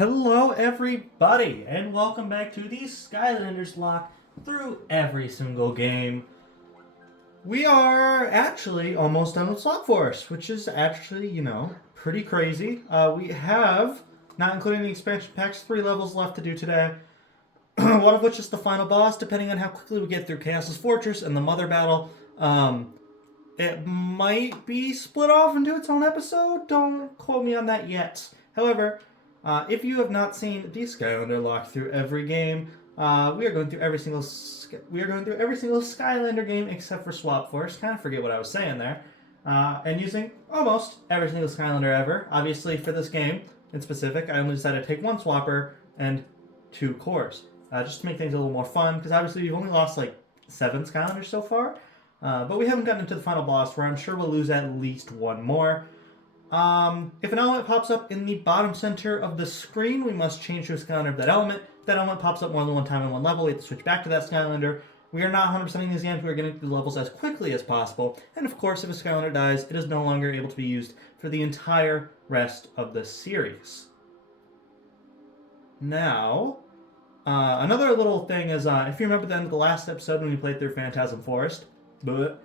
Hello everybody, and welcome back to the Skylanders Locke through every single game. We are actually almost done with Swap Force, which is actually, pretty crazy. We have, not including the expansion packs, 3 levels left to do today. One of which is the final boss, depending on how quickly we get through Chaos's Fortress and the Mother Battle. It might be split off into its own episode, don't quote me on that yet. However, if you have not seen the Skylander Locke through every game, we are going through every single Skylander game except for Swap Force. Kind of forget what I was saying there. And using almost every single Skylander ever. Obviously, for this game in specific, I only decided to take 1 swapper and 2 cores, just to make things a little more fun. Because obviously, we've only lost like 7 Skylanders so far, but we haven't gotten into the final boss, where I'm sure we'll lose at least 1 more. If an element pops up in the bottom center of the screen, we must change to a Skylander of that element. If that element pops up more than 1 time in 1 level, we have to switch back to that Skylander. We are not 100%ing these games, we are getting through the levels as quickly as possible. And of course, if a Skylander dies, it is no longer able to be used for the entire rest of the series. Now, another little thing is, if you remember the end of the last episode when we played through Phantasm Forest, the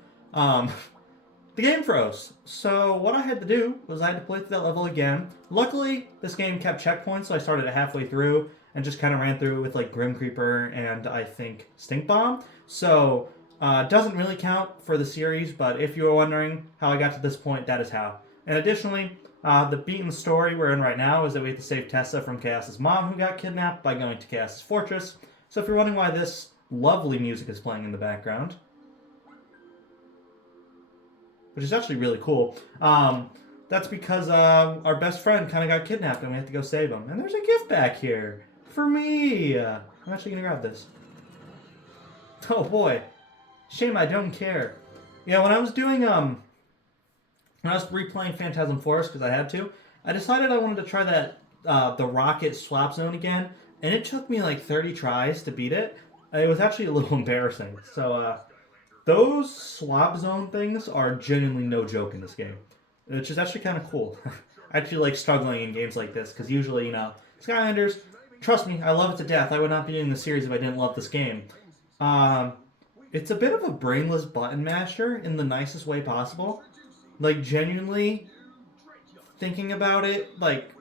game froze. So what I had to do was I had to play through that level again. Luckily, this game kept checkpoints, so I started it halfway through and just kind of ran through it with like Grim Creeper and I think Stink Bomb. So it doesn't really count for the series, but if you were wondering how I got to this point, that is how. And additionally, the beat in the story we're in right now is that we have to save Tessa from Chaos's mom, who got kidnapped, by going to Chaos's Fortress. So if you're wondering why this lovely music is playing in the background, which is actually really cool, that's because our best friend kind of got kidnapped and we have to go save him. And there's a gift back here for me. I'm actually going to grab this. Oh boy. Shame I don't care. Yeah, when I was doing, when I was replaying Phantasm Forest, because I had to, I decided I wanted to try that, the Rocket Swap Zone again, and it took me like 30 tries to beat it. It was actually a little embarrassing. So, those swap zone things are genuinely no joke in this game, which is actually kind of cool. I actually like struggling in games like this, because usually, Skylanders, trust me, I love it to death. I would not be doing the series if I didn't love this game. It's a bit of a brainless button masher in the nicest way possible. Like, genuinely thinking about it, like,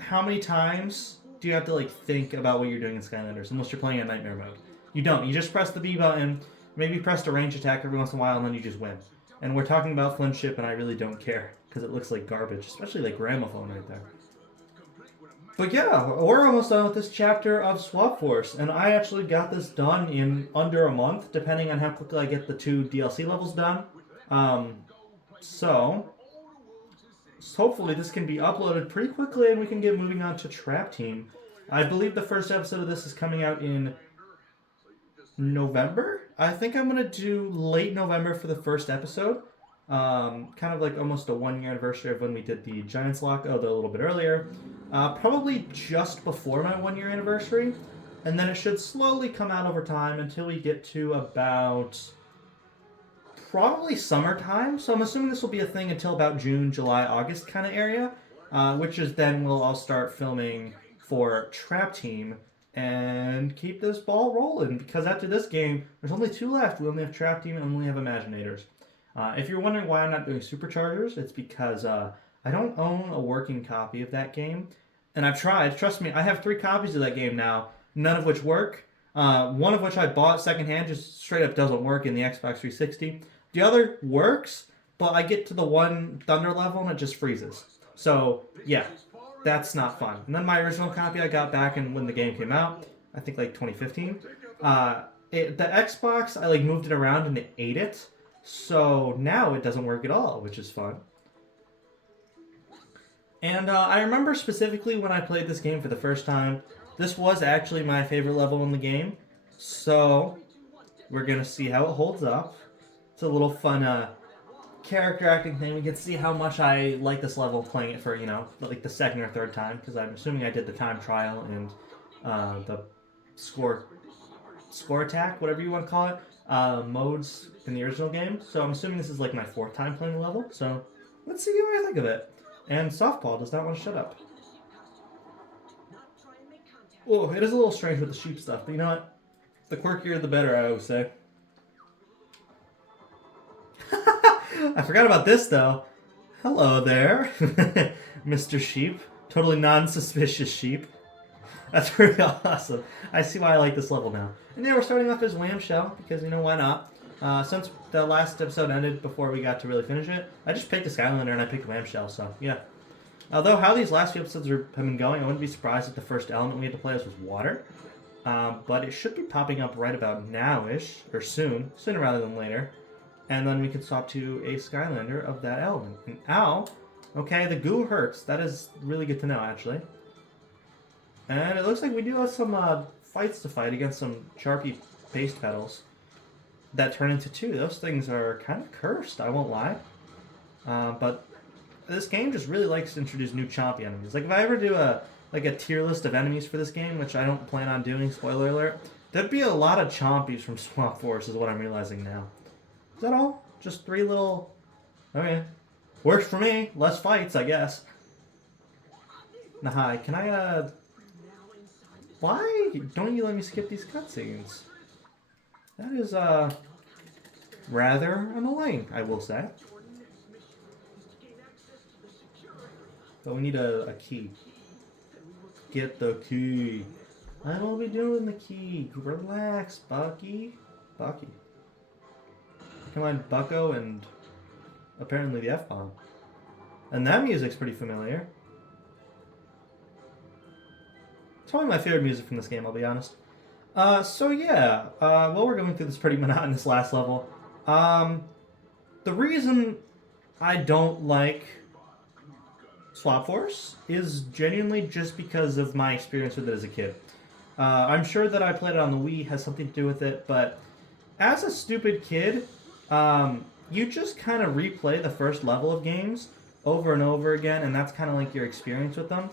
how many times do you have to, like, think about what you're doing in Skylanders, unless you're playing in Nightmare mode? You don't. You just press the B button, maybe press a range attack every once in a while, and then you just win. And we're talking about Flint Ship, and I really don't care, because it looks like garbage, especially like Gramophone right there. But yeah, we're almost done with this chapter of Swap Force, and I actually got this done in under a month, depending on how quickly I get the 2 DLC levels done. So hopefully this can be uploaded pretty quickly, and we can get moving on to Trap Team. I believe the first episode of this is coming out in November? I think I'm going to do late November for the first episode. Kind of like almost a 1-year anniversary of when we did the Giants Lock, although a little bit earlier. Probably just before my 1-year anniversary. And then it should slowly come out over time until we get to about probably summertime. So I'm assuming this will be a thing until about June, July, August kind of area. Which is then I'll start filming for Trap Team and keep this ball rolling, because after this game, there's only 2 left. We only have Trap Team and only have Imaginators. If you're wondering why I'm not doing Superchargers, it's because I don't own a working copy of that game, and I've tried. Trust me, I have 3 copies of that game now, none of which work. One of which I bought secondhand, just straight up doesn't work in the Xbox 360. The other works, but I get to the 1 Thunder level and it just freezes. So, yeah. That's not fun. And then my original copy I got back when the game came out, I think like 2015. The Xbox, I like moved it around and it ate it. So now it doesn't work at all, which is fun. And I remember specifically when I played this game for the first time, this was actually my favorite level in the game. So we're going to see how it holds up. It's a little fun character acting thing. We can see how much I like this level playing it for, like the 2nd or 3rd time, because I'm assuming I did the time trial and the score attack, whatever you want to call it, modes in the original game. So I'm assuming this is like my 4th time playing the level. So let's see what I think of it. And Softball does not want to shut up. Oh, it is a little strange with the sheep stuff, but you know what? The quirkier the better, I always say. I forgot about this, though. Hello there, Mr. Sheep. Totally non-suspicious sheep. That's pretty awesome. I see why I like this level now. And yeah, we're starting off as Wham Shell, because, you know, why not? Since the last episode ended before we got to really finish it, I just picked a Skylander and I picked Wham Shell, so yeah. Although how these last few episodes have been going, I wouldn't be surprised if the first element we had to play as was water. But it should be popping up right about now-ish, or soon, sooner rather than later. And then we can swap to a Skylander of that element. And ow! Okay, the goo hurts. That is really good to know, actually. And it looks like we do have some fights to fight against some Sharpie paste petals that turn into 2. Those things are kind of cursed, I won't lie. But this game just really likes to introduce new chompy enemies. Like, if I ever do a tier list of enemies for this game, which I don't plan on doing, spoiler alert, there'd be a lot of chompies from Swap Force, is what I'm realizing now. Is that all? Just 3 little... Okay. Works for me. Less fights, I guess. Now, hi, can I, Why don't you let me skip these cutscenes? That is, rather annoying, I will say. But we need a key. Get the key. I will be doing the key. Relax, Bucky. Bucky. Come on, Bucko and apparently the F-bomb. And that music's pretty familiar. It's probably my favorite music from this game, I'll be honest. So yeah, while we're going through this pretty monotonous last level, the reason I don't like Swap Force is genuinely just because of my experience with it as a kid. I'm sure that I played it on the Wii has something to do with it, but as a stupid kid, you just kind of replay the first level of games over and over again, and that's kind of like your experience with them.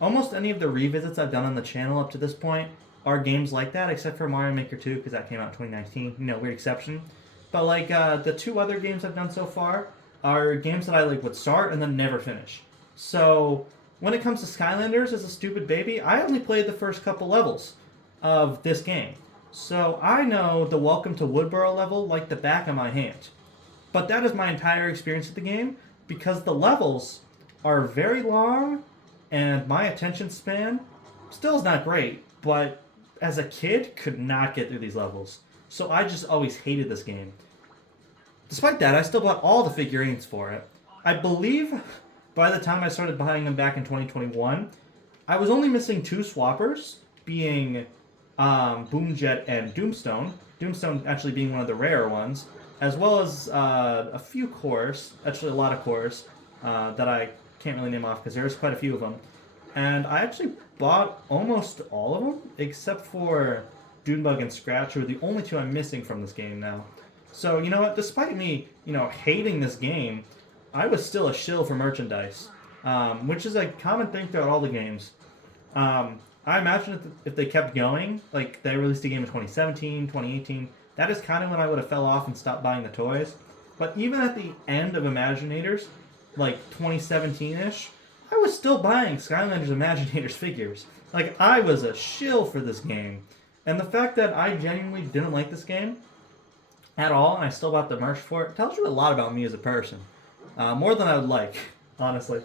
Almost any of the revisits I've done on the channel up to this point are games like that, except for Mario Maker 2, because that came out in 2019. You know, weird exception. But like the 2 other games I've done so far are games that I like would start and then never finish. So when it comes to Skylanders as a stupid baby, I only played the first couple levels of this game. So I know the Welcome to Woodboro level like the back of my hand. But that is my entire experience with the game, because the levels are very long, and my attention span still is not great, but as a kid, could not get through these levels. So I just always hated this game. Despite that, I still bought all the figurines for it. I believe by the time I started buying them back in 2021, I was only missing 2 swappers, being Boomjet and Doomstone. Doomstone actually being one of the rarer ones, as well as a few cores, actually a lot of cores, that I can't really name off because there's quite a few of them. And I actually bought almost all of them, except for Dunebug and Scratch, who are the only 2 I'm missing from this game now. So, you know what, despite me, you know, hating this game, I was still a shill for merchandise, which is a common thing throughout all the games. I imagine if they kept going, like they released a game in 2017, 2018, that is kind of when I would have fell off and stopped buying the toys. But even at the end of Imaginators, like 2017-ish, I was still buying Skylanders Imaginators figures. Like, I was a shill for this game. And the fact that I genuinely didn't like this game at all, and I still bought the merch for it, tells you a lot about me as a person. More than I would like, honestly.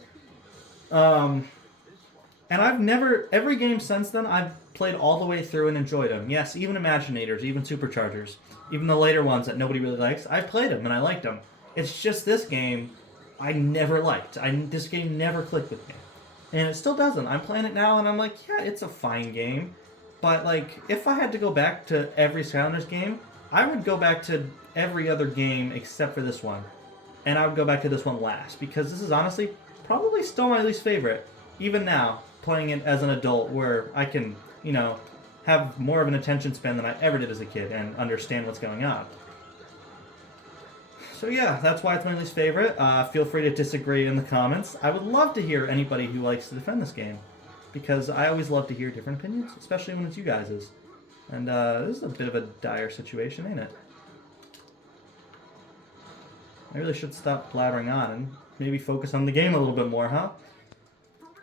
And I've never, every game since then, I've played all the way through and enjoyed them. Yes, even Imaginators, even Superchargers, even the later ones that nobody really likes, I played them and I liked them. It's just this game I never liked. This game never clicked with me. And it still doesn't. I'm playing it now and I'm like, yeah, it's a fine game. But like, if I had to go back to every Skylanders game, I would go back to every other game except for this one. And I would go back to this one last, because this is honestly probably still my least favorite, even now, playing it as an adult where I can, you know, have more of an attention span than I ever did as a kid and understand what's going on. So yeah, that's why it's my least favorite. Feel free to disagree in the comments. I would love to hear anybody who likes to defend this game, because I always love to hear different opinions, especially when it's you guys'. And this is a bit of a dire situation, ain't it? I really should stop blabbering on and maybe focus on the game a little bit more, huh?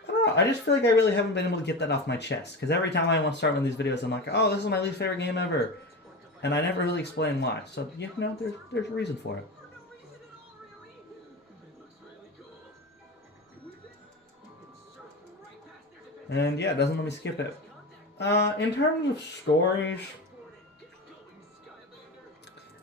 I don't don't know. I just feel like I really haven't been able to get that off my chest. Because every time I want to start one of these videos, I'm like, oh, this is my least favorite game ever. And I never really explain why. So, you know, there's a reason for it. And yeah, it doesn't let me skip it. In terms of stories,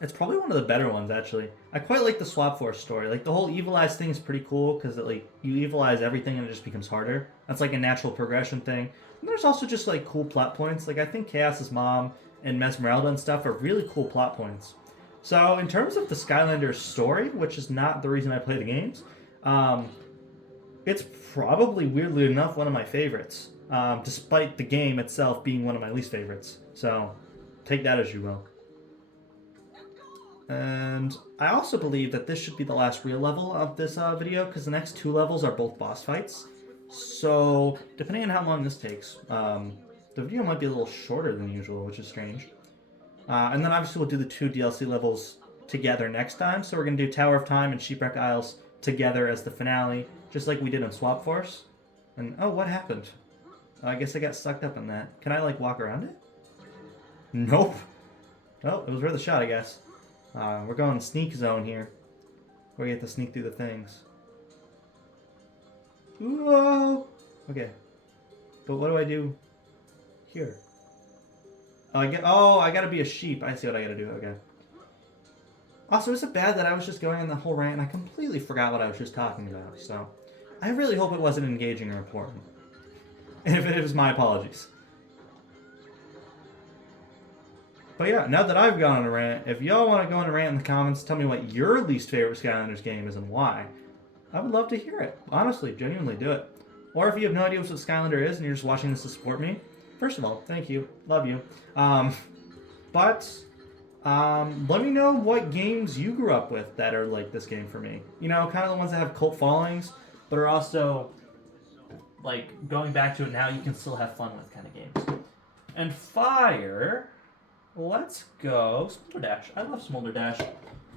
it's probably one of the better ones, actually. I quite like the Swap Force story. Like, the whole evilize thing is pretty cool, because like you evilize everything and it just becomes harder. That's like a natural progression thing. And there's also just like cool plot points. Like, I think Chaos's mom and Mesmeralda and stuff are really cool plot points. So, in terms of the Skylanders story, which is not the reason I play the games, it's probably, weirdly enough, one of my favorites, despite the game itself being one of my least favorites. So, take that as you will. And I also believe that this should be the last real level of this video, because the next 2 levels are both boss fights. So, depending on how long this takes, the video might be a little shorter than usual, which is strange. And then obviously we'll do the 2 DLC levels together next time. So we're going to do Tower of Time and Shipwreck Isles together as the finale, just like we did on Swap Force. And, oh, what happened? I guess I got sucked up in that. Can I, like, walk around it? Nope. Oh, it was worth a shot, I guess. We're going sneak zone here, where you have to sneak through the things. Whoa! Okay. But what do I do here? Oh, I gotta be a sheep. I see what I gotta do. Okay. Also, is it bad that I was just going on the whole rant and I completely forgot what I was just talking about? So, I really hope it wasn't engaging or important. And if it was, my apologies. But yeah, now that I've gone on a rant, if y'all want to go on a rant in the comments, tell me what your least favorite Skylanders game is and why. I would love to hear it. Honestly, genuinely do it. Or if you have no idea what Skylander is and you're just watching this to support me, first of all, thank you. Love you. Let me know what games you grew up with that are like this game for me. You know, kind of the ones that have cult followings, but are also, like, going back to it now you can still have fun with kind of games. And fire, let's go Smolder Dash. I love Smolder Dash.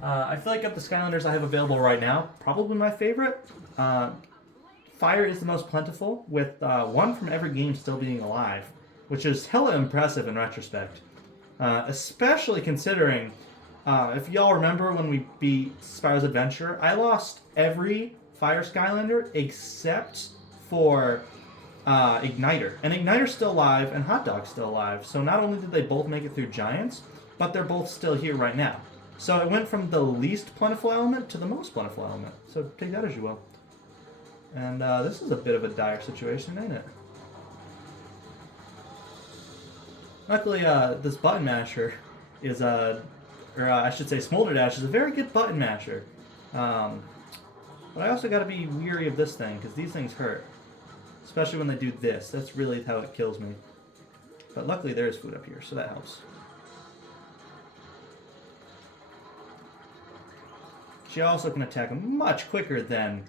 I feel like of the Skylanders I have available right now, probably my favorite. Fire is the most plentiful, with one from every game still being alive, which is hella impressive in retrospect. Especially considering, if y'all remember when we beat Spyro's Adventure, I lost every Fire Skylander except for Igniter. And Igniter's still alive, and Hot Dog's still alive. So not only did they both make it through Giants, but they're both still here right now. So it went from the least plentiful element to the most plentiful element. So take that as you will. And this is a bit of a dire situation, ain't it? Luckily, this button masher is I should say Smolder Dash is a very good button masher. But I also got to be weary of this thing, because these things hurt. Especially when they do this. That's really how it kills me. But luckily there is food up here, so that helps. She also can attack much quicker than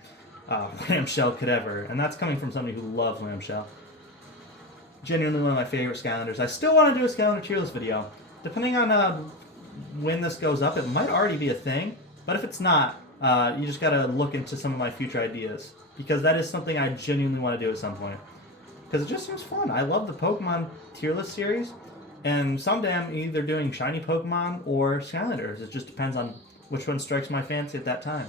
Lamshell could ever. And that's coming from somebody who loves Lamshell. Genuinely one of my favorite Skylanders. I still want to do a Skylander tier list video. Depending on when this goes up, it might already be a thing. But if it's not, you just gotta look into some of my future ideas. Because that is something I genuinely want to do at some point. Because it just seems fun. I love the Pokemon tier list series. And someday I'm either doing shiny Pokemon or Skylanders. It just depends on which one strikes my fancy at that time.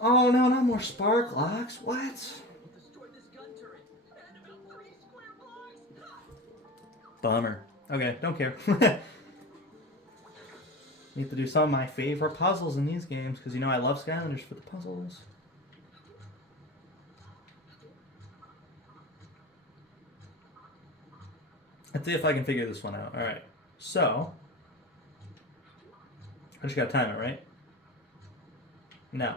Oh no, not more Spark Locks. What? Bummer. Okay, don't care. Need to do some of my favorite puzzles in these games, because you know I love Skylanders for the puzzles. Let's see if I can figure this one out. Alright, so I just gotta time it, right? No.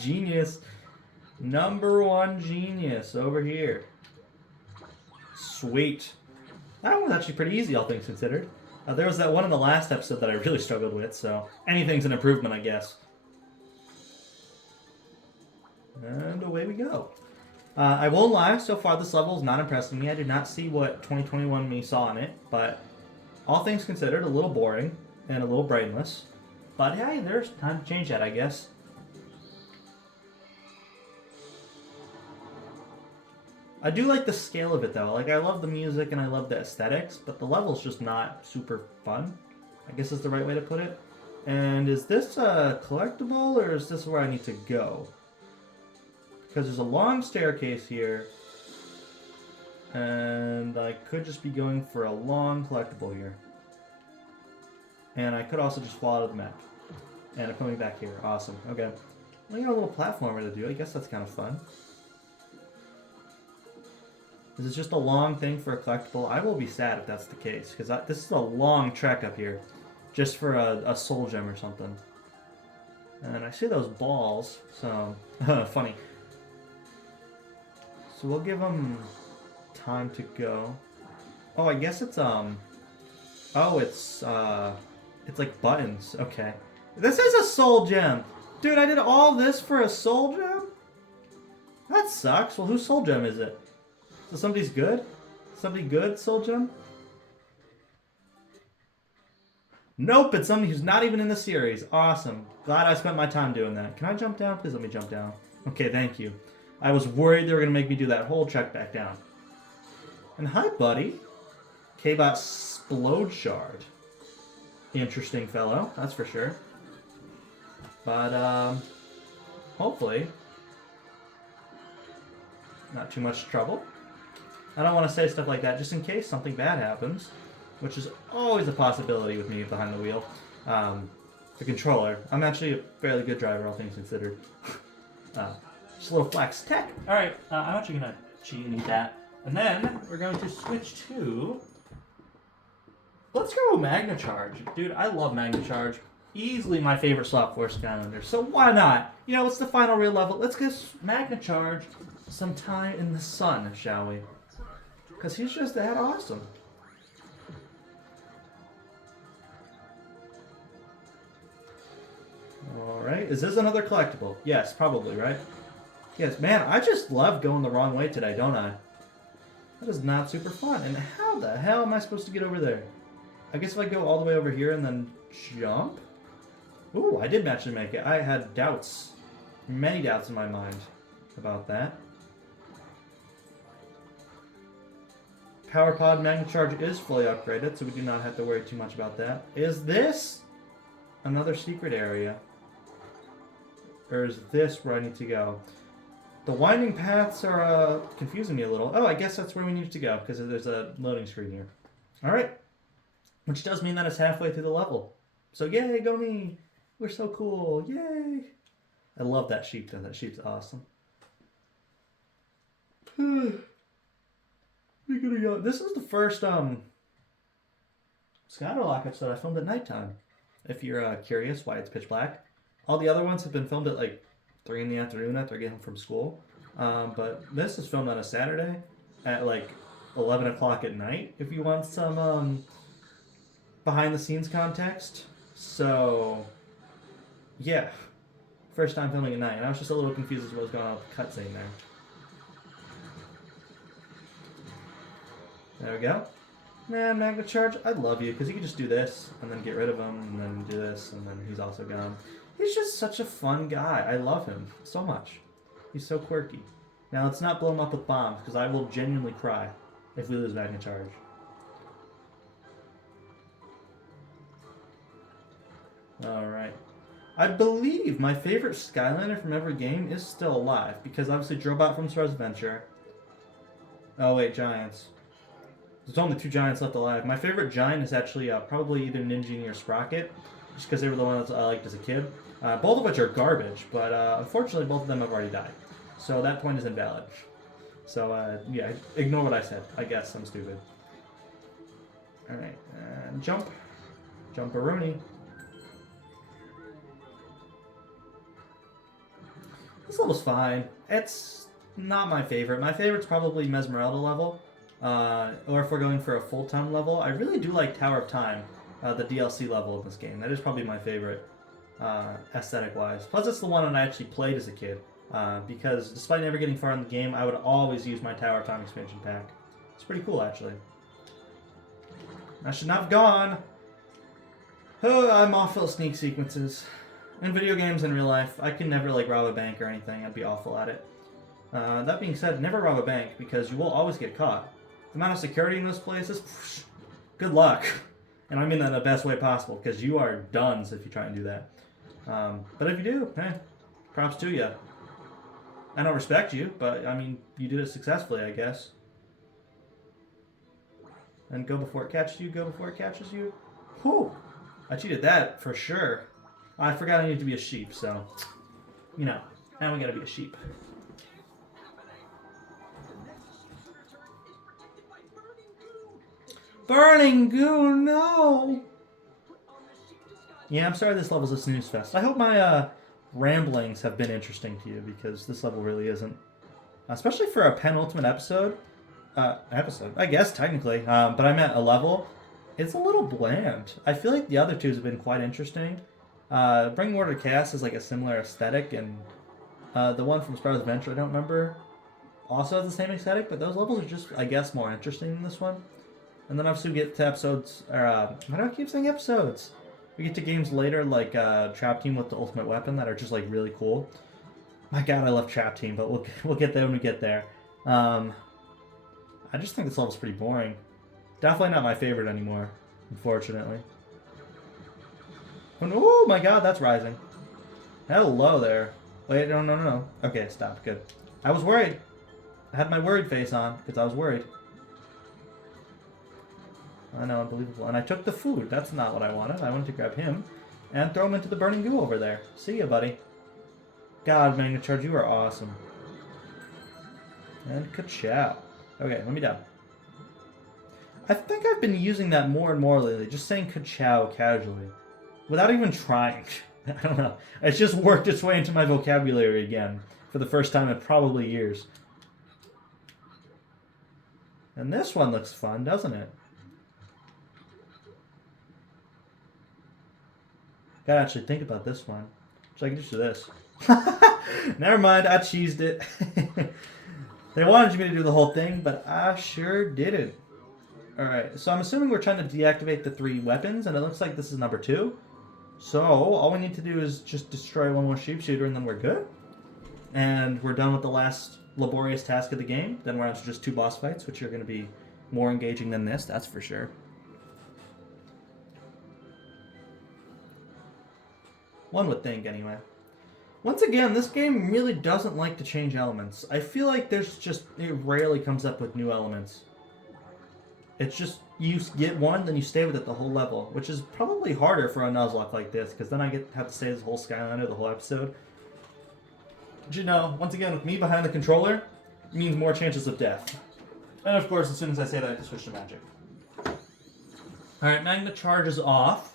Genius. Number 1 genius over here. Sweet. That one was actually pretty easy, all things considered. There was that one in the last episode that I really struggled with, so anything's an improvement, I guess. And away we go. I won't lie, so far this level is not impressing me. I did not see what 2021 me saw in it, but all things considered, a little boring and a little brainless. But hey, there's time to change that, I guess. I do like the scale of it, though. Like, I love the music and I love the aesthetics, but the level's just not super fun, I guess is the right way to put it. And is this a collectible, or is this where I need to go? Because there's a long staircase here, and I could just be going for a long collectible here. And I could also just fall out of the map. And I'm coming back here. Awesome. Okay. Well, you got a little platformer to do. I guess that's kind of fun. Is it just a long thing for a collectible? I will be sad if that's the case, because this is a long trek up here. Just for a soul gem or something. And I see those balls, so... funny. So we'll give them time to go. Oh, I guess it's, Oh, it's like buttons. Okay. This is a soul gem! Dude, I did all this for a soul gem? That sucks. Well, whose soul gem is it? So somebody's good? Somebody good, soul gem? Nope, it's somebody who's not even in the series. Awesome. Glad I spent my time doing that. Can I jump down? Please let me jump down. Okay, thank you. I was worried they were going to make me do that whole trek back down. And hi, buddy. K-Bot Splode Shard. Interesting fellow, that's for sure. But, hopefully, not too much trouble. I don't want to say stuff like that just in case something bad happens, which is always a possibility with me behind the wheel. The controller. I'm actually a fairly good driver, all things considered. Just a little flex tech. Alright, I'm actually going to cheat and eat that. And then we're going to switch to... Let's go Magna Charge. Dude, I love Magna Charge. Easily my favorite Swap Force Skylander. So why not? You know, it's the final real level. Let's give Magna Charge some time in the sun, shall we? Because he's just that awesome. Alright, is this another collectible? Yes, probably, right? Yes, man, I just love going the wrong way today, don't I? That is not super fun. And how the hell am I supposed to get over there? I guess if I go all the way over here and then jump? Ooh, I did actually make it. I had doubts. Many doubts in my mind about that. Power Pod Magna Charge is fully upgraded, so we do not have to worry too much about that. Is this another secret area? Or is this where I need to go? The winding paths are confusing me a little. Oh, I guess that's where we need to go, because there's a loading screen here. Alright. Which does mean that it's halfway through the level. So yay, go me! We're so cool, yay! I love that sheep though, that sheep's awesome. We're gonna go. This is the first Skylanders Locke episode I filmed at nighttime. If you're curious why it's pitch black. All the other ones have been filmed at like 3 in the afternoon after I get home from school. But this is filmed on a Saturday at like 11 o'clock at night if you want some behind the scenes context. So yeah, first time filming at night, and I was just a little confused as to what was going on with the cutscene there. There we go. Man, Magna Charge, I love you, because you can just do this, and then get rid of him, and then do this, and then he's also gone. He's just such a fun guy. I love him so much. He's so quirky. Now, let's not blow him up with bombs, because I will genuinely cry if we lose Magna Charge. Alright. I believe my favorite Skylander from every game is still alive, because obviously Drobot from Star's Adventure. Oh wait, Giants. There's only 2 Giants left alive. My favorite Giant is actually probably either Ninjini or Sprocket, just because they were the ones I liked as a kid. Both of which are garbage, but unfortunately both of them have already died. So that point is invalid. So yeah, ignore what I said. I guess I'm stupid. Alright, and jump. Jump-a-rooney. This level's fine. It's not my favorite. My favorite's probably Mesmeralda level. Or if we're going for a full-time level, I really do like Tower of Time, the DLC level of this game. That is probably my favorite, aesthetic-wise. Plus, it's the one that I actually played as a kid, because despite never getting far in the game, I would always use my Tower of Time expansion pack. It's pretty cool, actually. I should not have gone. Oh, I'm awful at sneak sequences. In video games, in real life, I can never like rob a bank or anything. I'd be awful at it. That being said, never rob a bank because you will always get caught. The amount of security in this place is good luck. And I mean that in the best way possible because you are done if you try and do that. But if you do, hey, props to you. I don't respect you, but I mean, you did it successfully, I guess. And go before it catches you, go before it catches you. Whew! I cheated that for sure. I forgot I need to be a sheep, so, you know, now we gotta be a sheep. Burning goo, no! Yeah, I'm sorry this level's a snooze fest. I hope my ramblings have been interesting to you, because this level really isn't. Especially for a penultimate episode. I guess, technically. But I meant a level. It's a little bland. I feel like the other two have been quite interesting. Bring Order to Chaos is like a similar aesthetic, and the one from Skylanders Adventure, I don't remember, also has the same aesthetic, but those levels are just, I guess, more interesting than this one. And then obviously we get to episodes, or why do I keep saying episodes? We get to games later like Trap Team with the Ultimate Weapon that are just like really cool. My god, I love Trap Team, but we'll get there when we get there. I just think this level's pretty boring. Definitely not my favorite anymore, unfortunately. Oh my god, that's rising. Hello there. Wait, no. Okay, stop. Good. I was worried. I had my worried face on, because I was worried. I know, unbelievable. And I took the food. That's not what I wanted. I wanted to grab him and throw him into the burning goo over there. See ya, buddy. God, Magna Charge, you are awesome. And ka-chow. Okay, let me down. I think I've been using that more and more lately, just saying ka-chow casually. Without even trying. I don't know. It's just worked its way into my vocabulary again. For the first time in probably years. And this one looks fun, doesn't it? Gotta actually think about this one. So I can just do this. Never mind, I cheesed it. They wanted me to do the whole thing, but I sure didn't. Alright, so I'm assuming we're trying to deactivate the 3 weapons, and it looks like this is number 2. So, all we need to do is just destroy one more sheepshooter, and then we're good. And we're done with the last laborious task of the game. Then we're on to just 2 boss fights, which are going to be more engaging than this, that's for sure. One would think, anyway. Once again, this game really doesn't like to change elements. I feel like it rarely comes up with new elements. It's just, you get one, then you stay with it the whole level, which is probably harder for a Nuzlocke like this, because then I have to stay this whole Skylander, the whole episode. But you know, once again, with me behind the controller, it means more chances of death. And of course, as soon as I say that, I have to switch to magic. Alright, Magna Charge is off.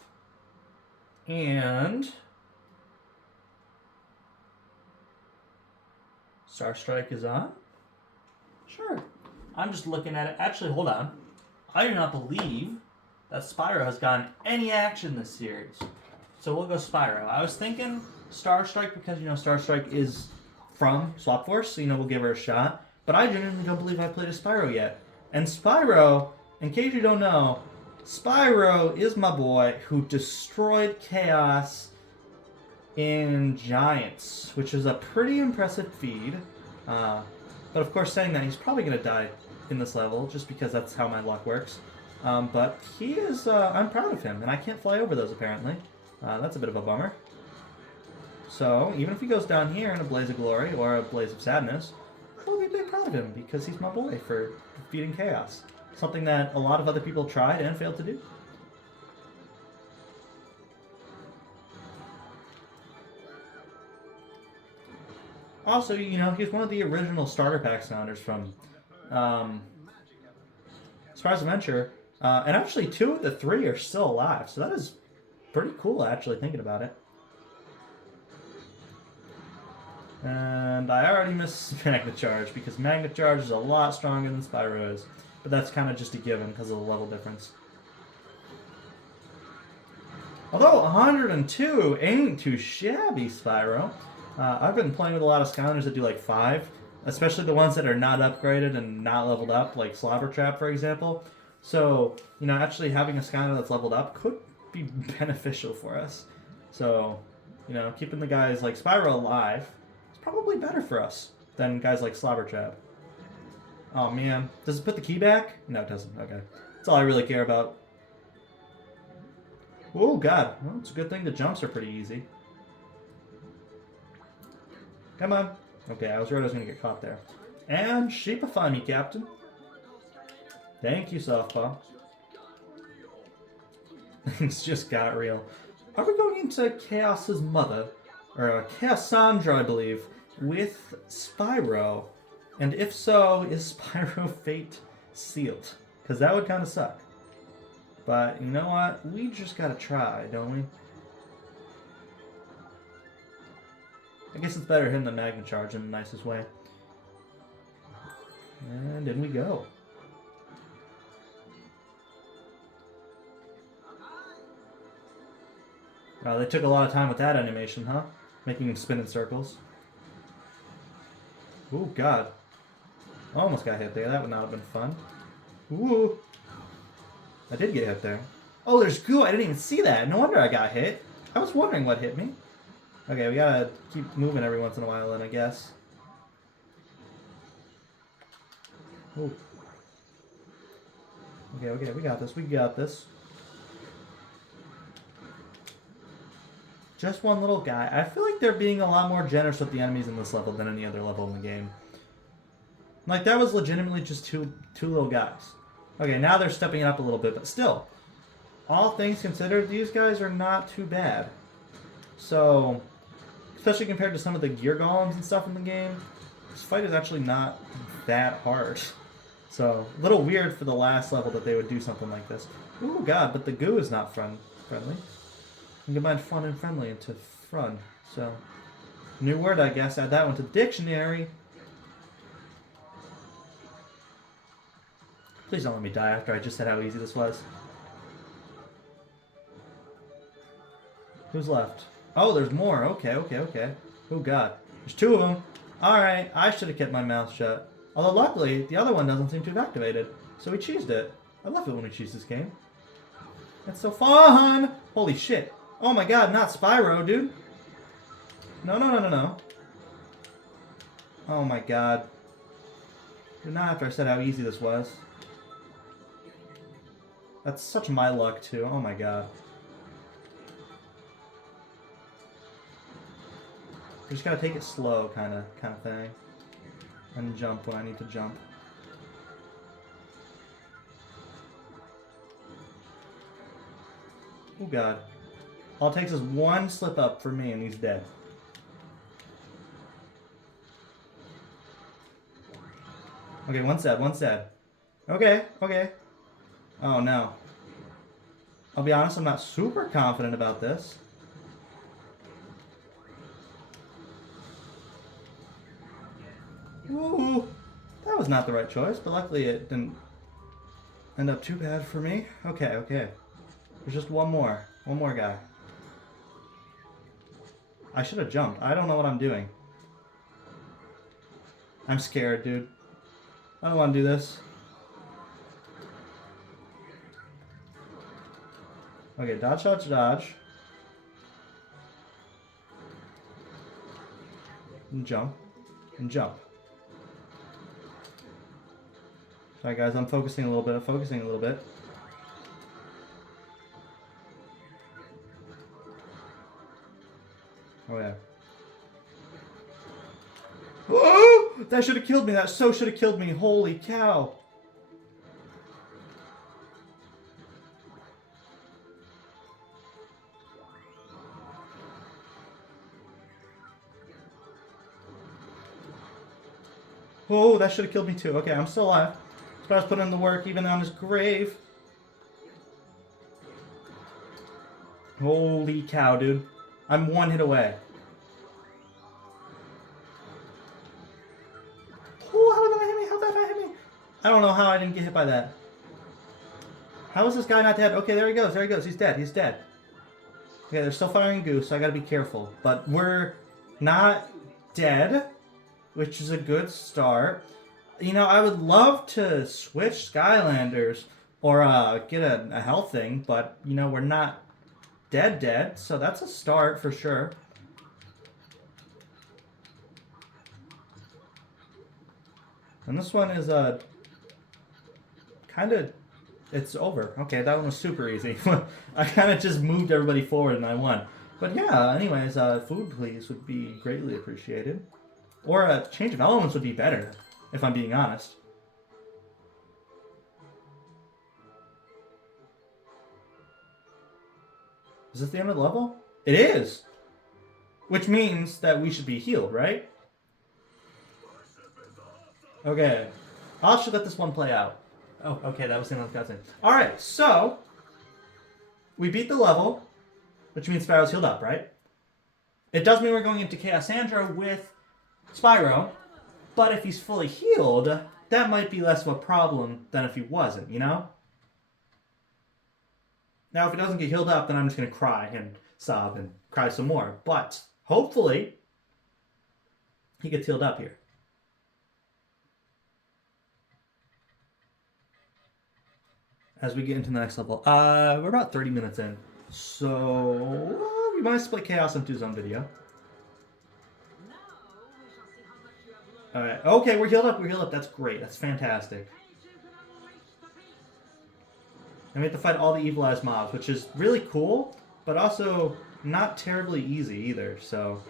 And Star Strike is on? Sure. I'm just looking at it. Actually, hold on. I do not believe that Spyro has gotten any action this series. So we'll go Spyro. I was thinking Star Strike because, you know, Star Strike is from Swap Force, so, you know, we'll give her a shot. But I genuinely don't believe I've played as Spyro yet. And Spyro, in case you don't know, Spyro is my boy who destroyed Chaos in Giants, which is a pretty impressive feat. But of course, saying that, he's probably going to die in this level, just because that's how my luck works. But he is, I'm proud of him, and I can't fly over those, apparently. That's a bit of a bummer. So, even if he goes down here in a blaze of glory, or a blaze of sadness, I'll be proud of him, because he's my boy for defeating Chaos. Something that a lot of other people tried and failed to do. Also, you know, he's one of the original starter pack Skylanders from Skylanders Adventure. And actually, 2 of the 3 are still alive. So that is pretty cool, actually, thinking about it. And I already missed Magna Charge, because Magna Charge is a lot stronger than Spyro is. But that's kind of just a given, because of the level difference. Although 102 ain't too shabby, Spyro. I've been playing with a lot of Skylanders that do like 5, especially the ones that are not upgraded and not leveled up, like Slobber Trap, for example. So, you know, actually having a Skylander that's leveled up could be beneficial for us. So, you know, keeping the guys like Spyro alive is probably better for us than guys like Slobbertrap. Oh man, does it put the key back? No, it doesn't. Okay, that's all I really care about. Oh god, well, it's a good thing the jumps are pretty easy. Come on. Okay, I was worried I was going to get caught there. And sheepify me, Captain. Thank you, Softball. It's just got real. Are we going into Chaos's mother, or Chaosandra, I believe, with Spyro? And if so, is Spyro fate sealed? Because that would kind of suck. But you know what? We just gotta try, don't we? I guess it's better hitting the Magna Charge in the nicest way. And in we go. They took a lot of time with that animation, huh? Making him spin in circles. Ooh, God. Almost got hit there. That would not have been fun. Ooh. I did get hit there. Oh, there's goo. I didn't even see that. No wonder I got hit. I was wondering what hit me. Okay, we gotta keep moving every once in a while then, I guess. Ooh. Okay, we got this. We got this. Just one little guy. I feel like they're being a lot more generous with the enemies in this level than any other level in the game. Like, that was legitimately just two little guys. Okay, now they're stepping it up a little bit, but still. All things considered, these guys are not too bad. So, especially compared to some of the gear golems and stuff in the game, this fight is actually not that hard. So, a little weird for the last level that they would do something like this. Ooh, God, but the goo is not friendly. You can combine fun and friendly into frun. So, new word, I guess. Add that one to the dictionary. Please don't let me die after I just said how easy this was. Who's left? Oh, there's more. Okay. Oh, God. There's two of them. Alright, I should have kept my mouth shut. Although, luckily, the other one doesn't seem to have activated. So we cheesed it. I love it when we cheese this game. It's so fun! Holy shit. Oh my God, not Spyro, dude. No. Oh my God. Not after I said how easy this was. That's such my luck, too. Oh my God. Just gotta take it slow, kind of thing. And jump when I need to jump. Oh God. All it takes is one slip up for me and he's dead. Okay, one sad. Okay. Oh no. I'll be honest, I'm not super confident about this. Ooh, that was not the right choice, but luckily it didn't end up too bad for me. Okay. There's just one more guy. I should have jumped. I don't know what I'm doing. I'm scared, dude. I don't want to do this. Okay, dodge. And jump. Sorry guys, I'm focusing a little bit. Oh yeah. Whoa! That should have killed me. That so should have killed me. Holy cow. Oh, that should have killed me too. Okay, I'm still alive. So I was putting in the work even on his grave. Holy cow, dude. I'm one hit away. Oh, how did that hit me? How did that hit me? I don't know how I didn't get hit by that. How is this guy not dead? Okay, there he goes. He's dead. Okay, they're still firing goose, so I gotta be careful. But we're not dead, which is a good start. You know, I would love to switch Skylanders or get a health thing, but, you know, we're not dead, so that's a start for sure. And this one is kind of, it's over. Okay, that one was super easy. I kind of just moved everybody forward and I won. But yeah, anyways, food please would be greatly appreciated. Or a change of elements would be better, if I'm being honest. Is this the end of the level? It is! Which means that we should be healed, right? Okay. I'll actually let this one play out. Oh, okay, that was the end of the cutscene. Alright, so we beat the level, which means Spyro's healed up, right? It does mean we're going into Chaos Sandra with Spyro, but if he's fully healed, that might be less of a problem than if he wasn't, you know? Now, if he doesn't get healed up, then I'm just going to cry and sob and cry some more. But hopefully, he gets healed up here. As we get into the next level. We're about 30 minutes in. So, we might split Chaos into his own video. Alright, okay, we're healed up, that's great, that's fantastic. And we have to fight all the evilized mobs, which is really cool, but also not terribly easy either, so.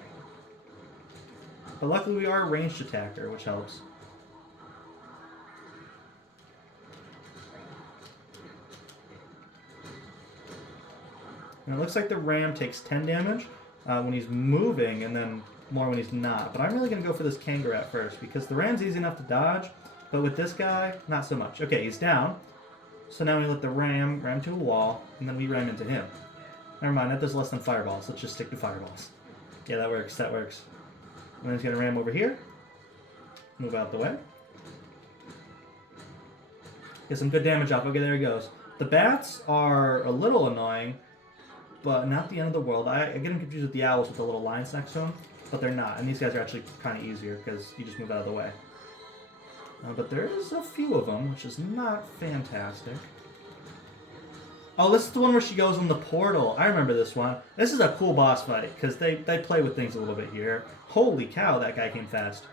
But luckily we are a ranged attacker, which helps. And it looks like the ram takes 10 damage when he's moving, and then more when he's not. But I'm really going to go for this kangaroo at first, because the ram's easy enough to dodge, but with this guy, not so much. Okay, he's down. So now we let the ram to a wall, and then we ram into him. Never mind, that does less than fireballs. Let's just stick to fireballs. Yeah, that works, that works. And then he's going to ram over here. Move out the way. Get some good damage off. Okay, there he goes. The bats are a little annoying, but not the end of the world. I get them confused with the owls with the little lines next to them, but they're not. And these guys are actually kind of easier because you just move out of the way. But there is a few of them, which is not fantastic. Oh, this is the one where she goes in the portal. I remember this one. This is a cool boss fight because they play with things a little bit here. Holy cow, that guy came fast.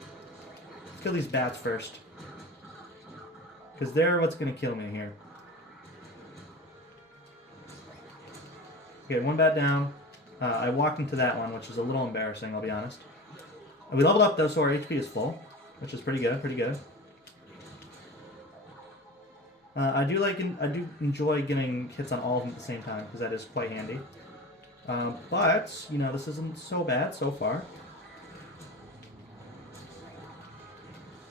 Let's kill these bats first, because they're what's going to kill me here. Okay, one bat down. I walked into that one, which is a little embarrassing, I'll be honest. We leveled up though, so our HP is full, which is pretty good, pretty good. I do enjoy getting hits on all of them at the same time, because that is quite handy. But, you know, this isn't so bad so far.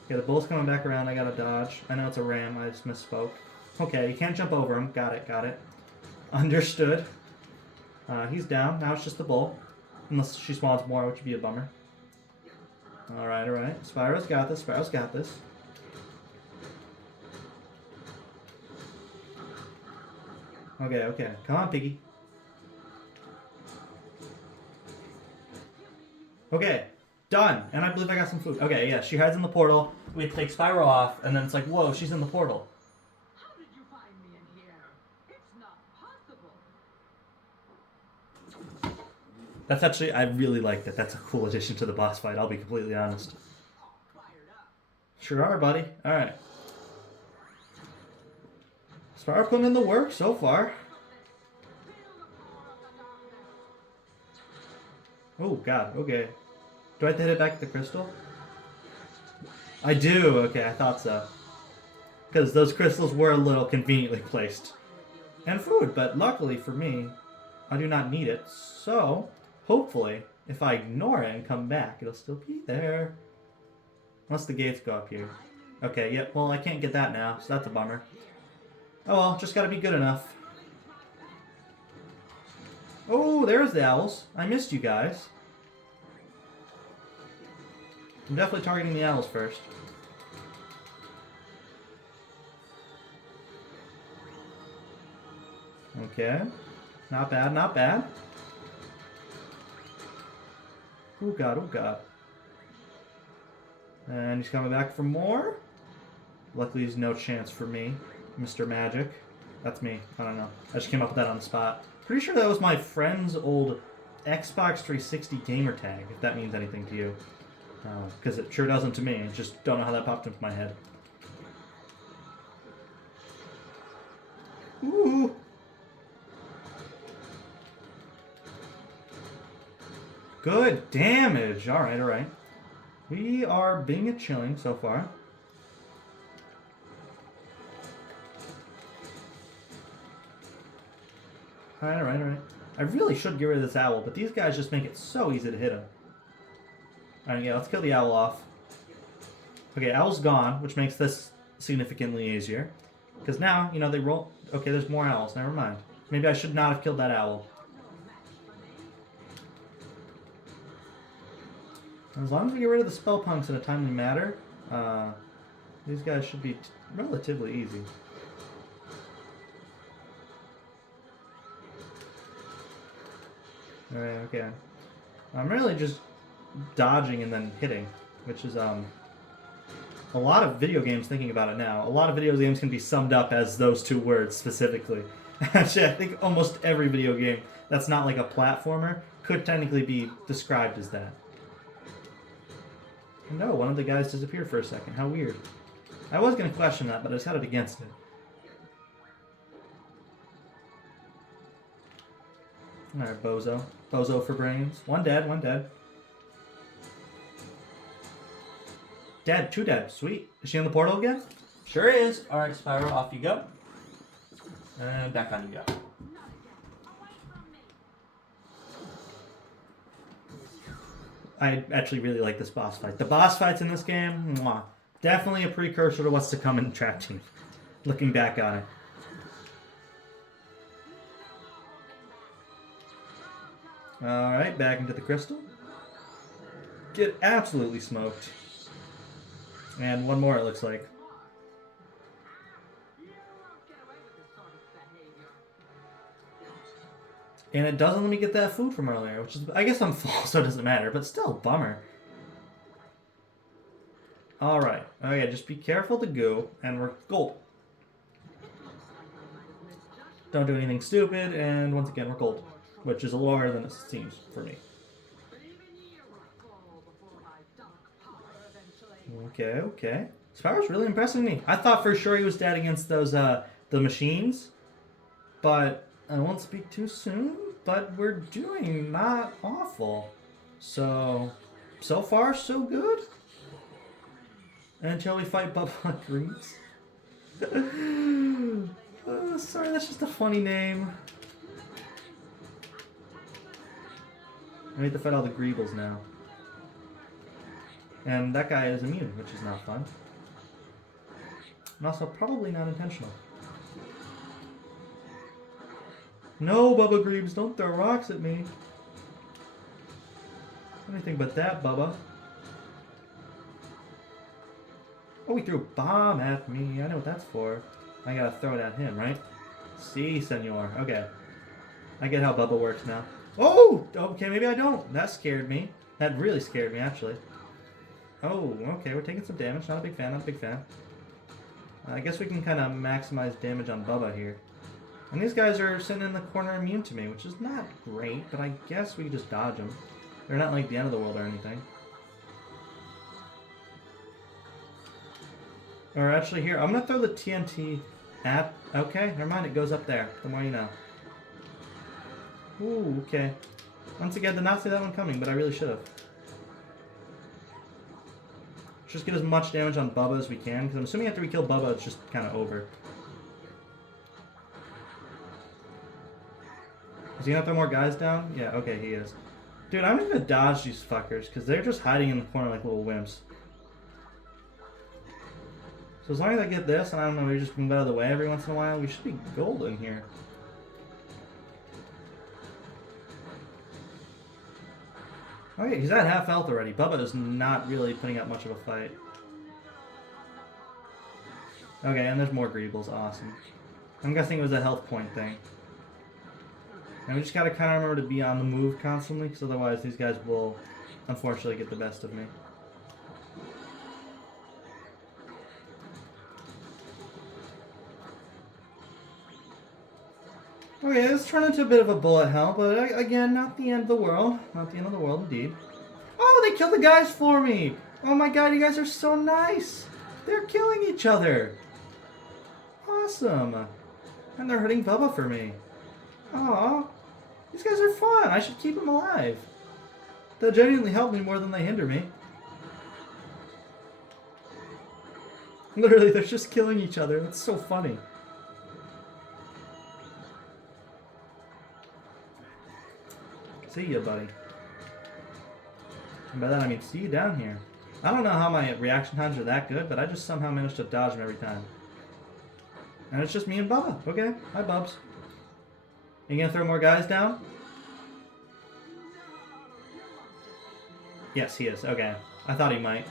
Okay, the bull's coming back around, I gotta dodge. I know it's a ram, I just misspoke. Okay, you can't jump over him, got it. Understood. He's down, now it's just the bull. Unless she spawns more, which would be a bummer. Alright. Spyro's got this, Okay. Come on, piggy. Okay, done. And I believe I got some food. Okay, yeah, she hides in the portal. We take Spyro off, and then it's like, whoa, she's in the portal. How did you find me in here? It's not possible. That's actually, I really like that. That's a cool addition to the boss fight, I'll be completely honest. Sure are, buddy. Alright. Spyro putting in the work so far. Oh, God, okay. Do I have to hit it back at the crystal? I do, okay, I thought so. Because those crystals were a little conveniently placed. And food, but luckily for me, I do not need it, so hopefully, if I ignore it and come back, it'll still be there. Unless the gates go up here. Okay, yep, well, I can't get that now, so that's a bummer. Oh well, just gotta be good enough. Oh, there's the owls. I missed you guys. I'm definitely targeting the owls first. Okay. Not bad, not bad. Oh god, oh god. And he's coming back for more. Luckily, there's no chance for me, Mr. Magic. That's me. I don't know. I just came up with that on the spot. Pretty sure that was my friend's old Xbox 360 gamer tag, if that means anything to you. Because it sure doesn't to me. I just don't know how that popped into my head. Ooh! Good damage! Alright, alright. We are being a chilling so far. Alright, alright, alright. I really should get rid of this owl, but these guys just make it so easy to hit him. Alright, yeah, let's kill the owl off. Okay, owl's gone, which makes this significantly easier. Because now, you know, they roll... Okay, there's more owls, never mind. Maybe I should not have killed that owl. As long as we get rid of the spell punks in a timely manner, these guys should be relatively easy. Alright, okay. I'm really just dodging and then hitting, which is a lot of video games, thinking about it now, a lot of video games can be summed up as those two words specifically. Actually, I think almost every video game that's not like a platformer could technically be described as that. No, one of the guys disappeared for a second. How weird. I was going to question that, but I decided against it. Alright, Bozo. Bozo for brains. One dead, one dead. Dead, two dead. Sweet. Is she in the portal again? Sure is. Alright, Spyro, off you go. And back on you go. I actually really like this boss fight. The boss fights in this game, mwah, definitely a precursor to what's to come in Track Team. Looking back on it. Alright, back into the crystal. Get absolutely smoked. And one more, it looks like. And it doesn't let me get that food from earlier, which is, I guess I'm full, so it doesn't matter, but still, bummer. Alright, okay, just be careful to go, and we're gold. Don't do anything stupid, and once again, we're gold, which is a little harder than it seems for me. Okay, okay. Spyro's really impressing me. I thought for sure he was dead against those, the machines, but I won't speak too soon. But we're doing not awful. So far, so good. Until we fight Bubba Greaves. Oh, sorry, that's just a funny name. I need to fight all the Greebles now. And that guy is immune, which is not fun. And also probably not intentional. No, Bubba Greaves, don't throw rocks at me. Anything but that, Bubba. Oh, he threw a bomb at me. I know what that's for. I gotta throw it at him, right? Si, senor. Okay. I get how Bubba works now. Oh! Okay, maybe I don't. That scared me. That really scared me, actually. Oh, okay, we're taking some damage. Not a big fan, not a big fan. I guess we can kind of maximize damage on Bubba here. And these guys are sitting in the corner immune to me, which is not great, but I guess we can just dodge them. They're not like the end of the world or anything. Or actually here, I'm going to throw the TNT at... Okay, never mind, it goes up there. The more you know. Ooh, okay. Once again, did not see that one coming, but I really should have. Just get as much damage on Bubba as we can, because I'm assuming after we kill Bubba, it's just kind of over. Is he gonna throw more guys down? Yeah, okay, he is. Dude, I'm gonna dodge these fuckers, because they're just hiding in the corner like little wimps. So as long as I get this, and I don't know, we just move out of the way every once in a while, we should be golden here. Okay, he's at half health already. Bubba is not really putting up much of a fight. Okay, and there's more Greebles. Awesome. I'm guessing it was a health point thing. And we just gotta kind of remember to be on the move constantly, because otherwise these guys will, unfortunately, get the best of me. Okay, this turned into a bit of a bullet hell, but again, not the end of the world. Not the end of the world, indeed. Oh, they killed the guys for me! Oh my god, you guys are so nice! They're killing each other! Awesome! And they're hurting Bubba for me. Aw, these guys are fun. I should keep them alive. They'll genuinely help me more than they hinder me. Literally, they're just killing each other. That's so funny. See ya, buddy. And by that I mean see you down here. I don't know how my reaction times are that good, but I just somehow managed to dodge them every time. And it's just me and Bubba. Okay, hi Bubs. You gonna throw more guys down? Yes, he is. Okay. I thought he might.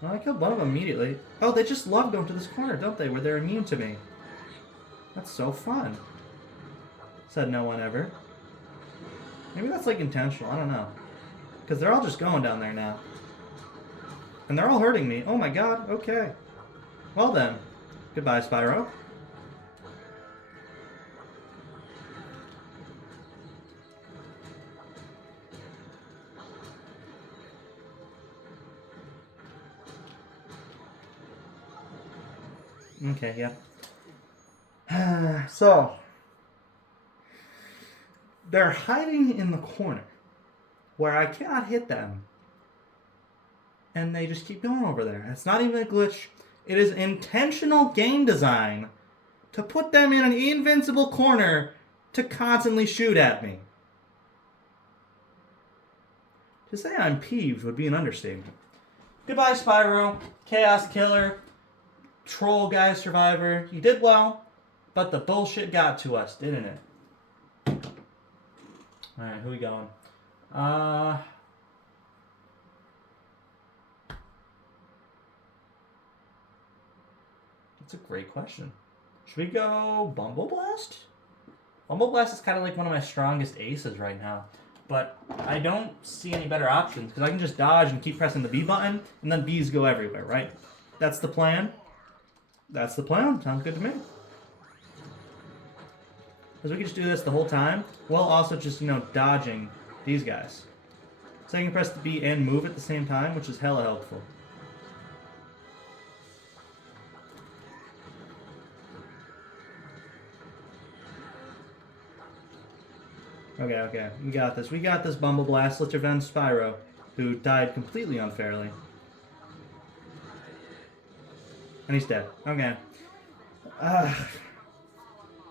Well, I killed one of them immediately. Oh, they just love going to this corner, don't they? Where they're immune to me. That's so fun. Said no one ever. Maybe that's like intentional. I don't know. Because they're all just going down there now. And they're all hurting me. Oh my god. Okay. Well then. Goodbye, Spyro. Okay, yeah. So, they're hiding in the corner where I cannot hit them. And they just keep going over there. It's not even a glitch. It is intentional game design to put them in an invincible corner to constantly shoot at me. To say I'm peeved would be an understatement. Goodbye, Spyro. Chaos Killer. Troll guy survivor. You did well, but the bullshit got to us, didn't it? Alright, who we going? That's a great question. Should we go Bumble Blast? Bumble Blast is kind of like one of my strongest aces right now. But I don't see any better options because I can just dodge and keep pressing the B button and then Bs go everywhere, right? That's the plan. That's the plan. Sounds good to me. Because we can just do this the whole time, while also just, dodging these guys. So I can press the B and move at the same time, which is hella helpful. Okay. We got this. We got this, Bumble Blast. Let's avenge Spyro, who died completely unfairly. And he's dead. Okay.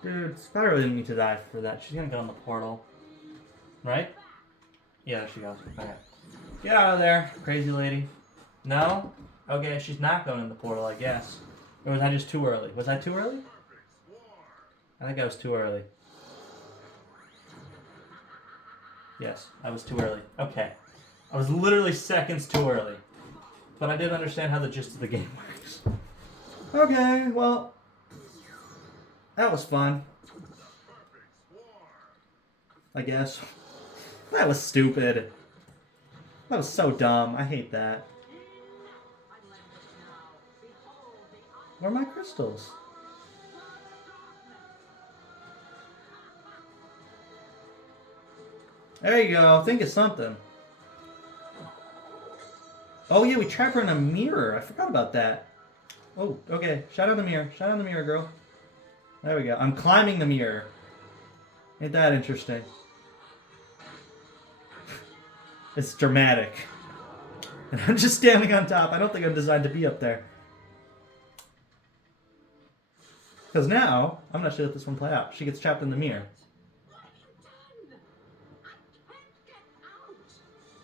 Dude, Spyro didn't need to die for that. She's gonna go in the portal. Right? Yeah, there she goes. Okay. Get out of there, crazy lady. No? Okay, she's not going in the portal, I guess. Or was I just too early? Was I too early? I think I was too early. Yes, I was too early. Okay. I was literally seconds too early. But I did understand how the gist of the game works. Okay, well, that was fun. I guess. That was stupid. That was so dumb. I hate that. Where are my crystals? There you go. Think of something. Oh yeah, we trap her in a mirror. I forgot about that. Oh, okay. Shut on the mirror. Shut on the mirror, girl. There we go. I'm climbing the mirror. Ain't that interesting? It's dramatic. And I'm just standing on top. I don't think I'm designed to be up there. Because now, I'm not sure let this one play out. She gets trapped in the mirror.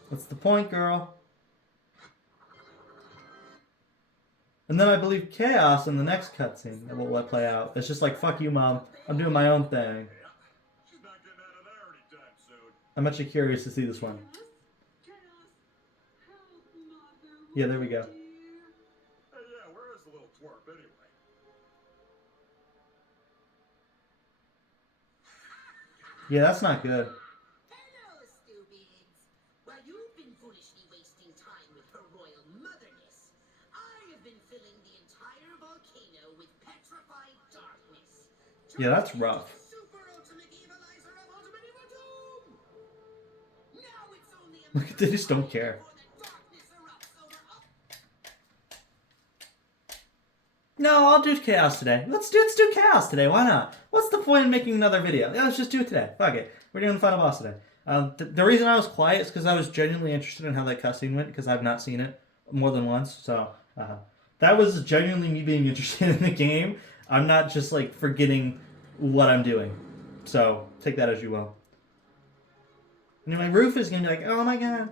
What's the point, girl? And then I believe Chaos in the next cutscene that will let play out. It's just like, fuck you, Mom. I'm doing my own thing. I'm actually curious to see this one. Yeah, there we go. Hey, yeah, where is the little twerp anyway? Yeah, that's not good. Hello, stupids. While you've been foolishly wasting time with her royal motherness, I have been filling the entire volcano with petrified darkness. Yeah, that's rough. Super ultimate evilizer of ultimate evil doom! Now it's only a Look, they just don't care. before the darkness erupts over all. No, I'll do chaos today. Let's do chaos today. Why not? What's the point in making another video? Yeah, let's just do it today. Fuck it. We're doing the final boss today. The reason I was quiet is because I was genuinely interested in how that cutscene went, because I've not seen it more than once. So that was genuinely me being interested in the game. I'm not just like forgetting what I'm doing. So take that as you will. Anyway, Roof is gonna be like, oh my god,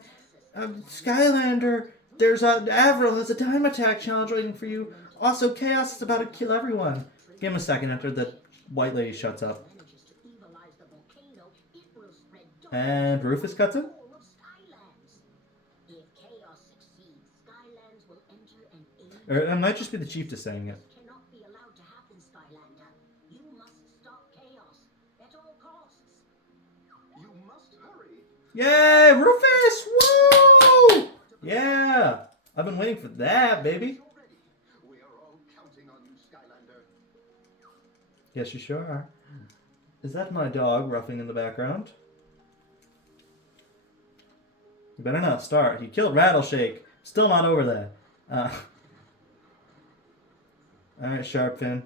Skylander, there's Avril has a time attack challenge waiting for you. Also, Chaos is about to kill everyone. Give him a second after the white lady shuts up. And Rufus cuts in. Or it might just be the chief just saying it. Cannot be allowed to happen, Skylander. You must stop chaos at all costs. You must hurry. Yay, Rufus! Woo! Yeah, I've been waiting for that, baby. Already. We are all counting on you, Skylander. Yes, you sure are. Is that my dog roughing in the background? You better not start. He killed Rattleshake. Still not over that. Alright, Sharpfin.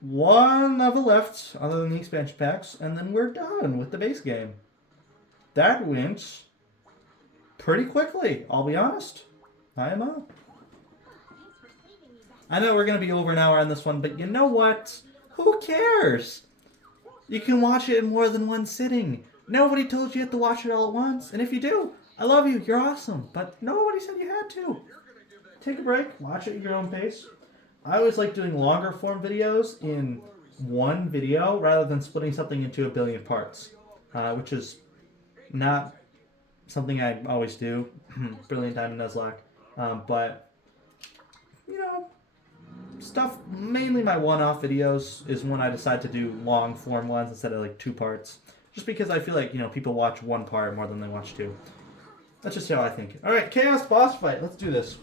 One level left, other than the expansion packs, and then we're done with the base game. That went pretty quickly, I'll be honest. I am up. I know we're going to be over an hour on this one, but you know what? Who cares? You can watch it in more than one sitting. Nobody told you had to watch it all at once, and if you do, I love you, you're awesome, but nobody said you had to. Take a break, watch it at your own pace. I always like doing longer form videos in one video rather than splitting something into a billion parts, which is not something I always do. Brilliant time in Nuzlocke. But, you know, stuff, mainly my one-off videos is when I decide to do long form ones instead of like 2 parts. Just because I feel like, you know, people watch 1 part more than they watch 2. That's just how I think. Alright, Chaos boss fight. Let's do this.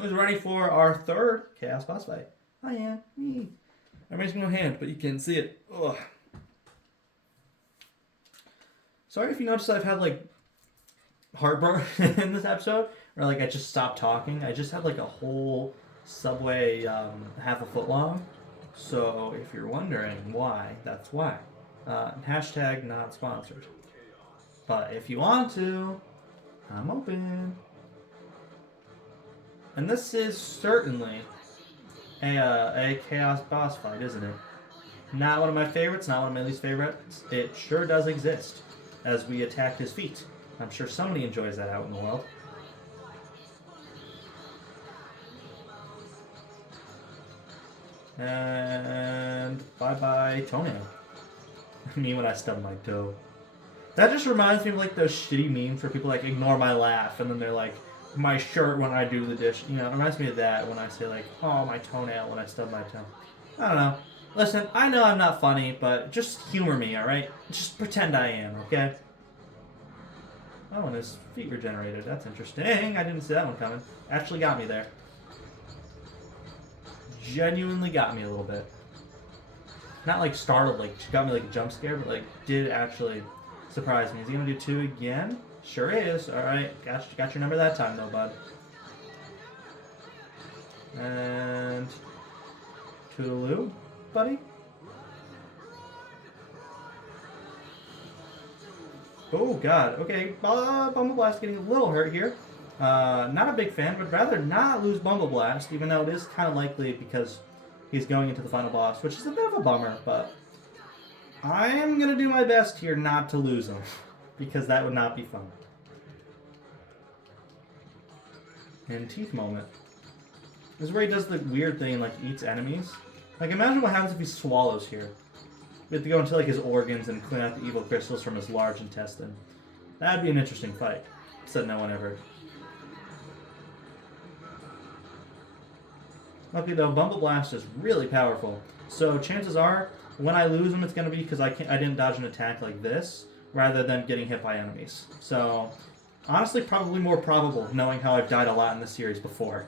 Who's ready for our 3rd Chaos boss fight? I am. Me. I'm raising no hand, but you can see it. Ugh. Sorry if you notice I've had, like, heartburn in this episode. Or, like, I just stopped talking. I just had, like, a whole subway half a foot long. So, if you're wondering why, that's why. Hashtag not sponsored. But if you want to, I'm open. And this is certainly a Chaos boss fight, isn't it? Not one of my favorites, not one of my least favorites. It sure does exist as we attack his feet. I'm sure somebody enjoys that out in the world. And bye-bye toenail. Me when I stub my toe. That just reminds me of like those shitty memes where people like ignore my laugh and then they're like, my shirt when I do the dish. You know, it reminds me of that when I say like, oh, my toenail when I stub my toe. I don't know. Listen, I know I'm not funny, but just humor me, alright? Just pretend I am, okay? Oh, and his feet regenerated. That's interesting. I didn't see that one coming. Actually got me there. Genuinely got me a little bit. Not like startled, like she got me like a jump scare, but like did actually surprise me. Is he gonna do 2 again? Sure is. Alright, got your number that time though, bud. And toodaloo, buddy. Oh god, okay. Bumble Blast getting a little hurt here. Not a big fan, but rather not lose Bumble Blast, even though it is kind of likely because he's going into the final boss, which is a bit of a bummer, but I am going to do my best here not to lose him, because that would not be fun. And Teeth Moment. This is where he does the weird thing and like eats enemies. Like imagine what happens if he swallows here. We have to go into like his organs and clean out the evil crystals from his large intestine. That'd be an interesting fight. Said no one ever. Luckily though, Bumble Blast is really powerful. So chances are, when I lose him, it's going to be because I didn't dodge an attack like this, rather than getting hit by enemies. So, honestly, probably more probable, knowing how I've died a lot in this series before.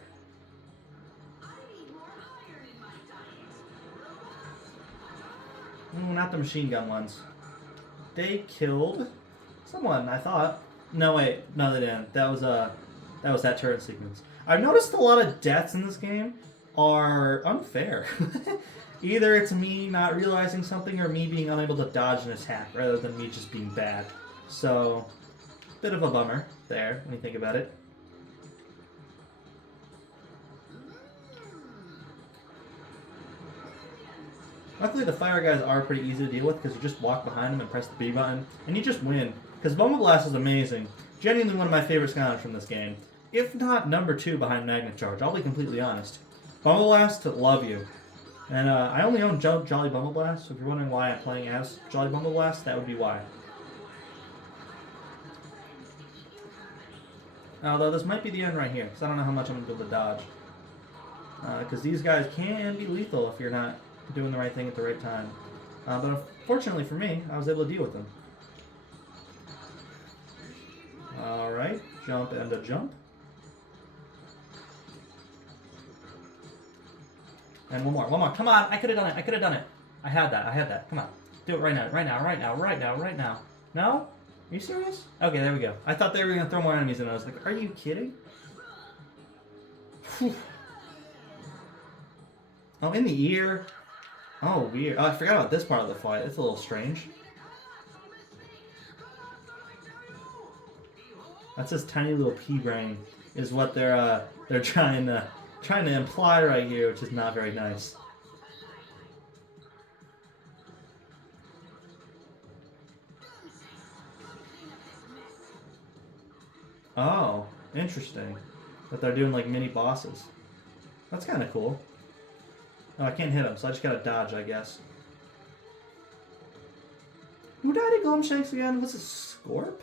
Not the machine gun ones. They killed someone, I thought. No, wait. No, they didn't. That was that turret sequence. I've noticed a lot of deaths in this game are unfair. Either it's me not realizing something or me being unable to dodge an attack rather than me just being bad. So, bit of a bummer there when you think about it. Luckily, the fire guys are pretty easy to deal with because you just walk behind them and press the B button, and you just win. Because Bumble Blast is amazing. Genuinely one of my favorite Skylanders from this game. If not number 2 behind Magnet Charge, I'll be completely honest. Bumble Blast, love you. And I only own Jolly Bumble Blast, so if you're wondering why I'm playing as Jolly Bumble Blast, that would be why. Although this might be the end right here, because I don't know how much I'm going to be able to dodge. Because these guys can be lethal if you're not doing the right thing at the right time. But unfortunately for me, I was able to deal with them. Alright, jump and a jump. And one more. Come on, I could have done it. I had that. Come on. Do it right now. No? Are you serious? Okay, there we go. I thought they were going to throw more enemies in. I was like, are you kidding? Whew. Oh, in the ear. Oh, weird. Oh, I forgot about this part of the fight. It's a little strange. That's his tiny little pea brain, is what they're trying to imply right here, which is not very nice. Oh, interesting. That they're doing like mini bosses. That's kind of cool. Oh, I can't hit him, so I just gotta dodge, I guess. Who died at Glumshanks again? Was it Scorp?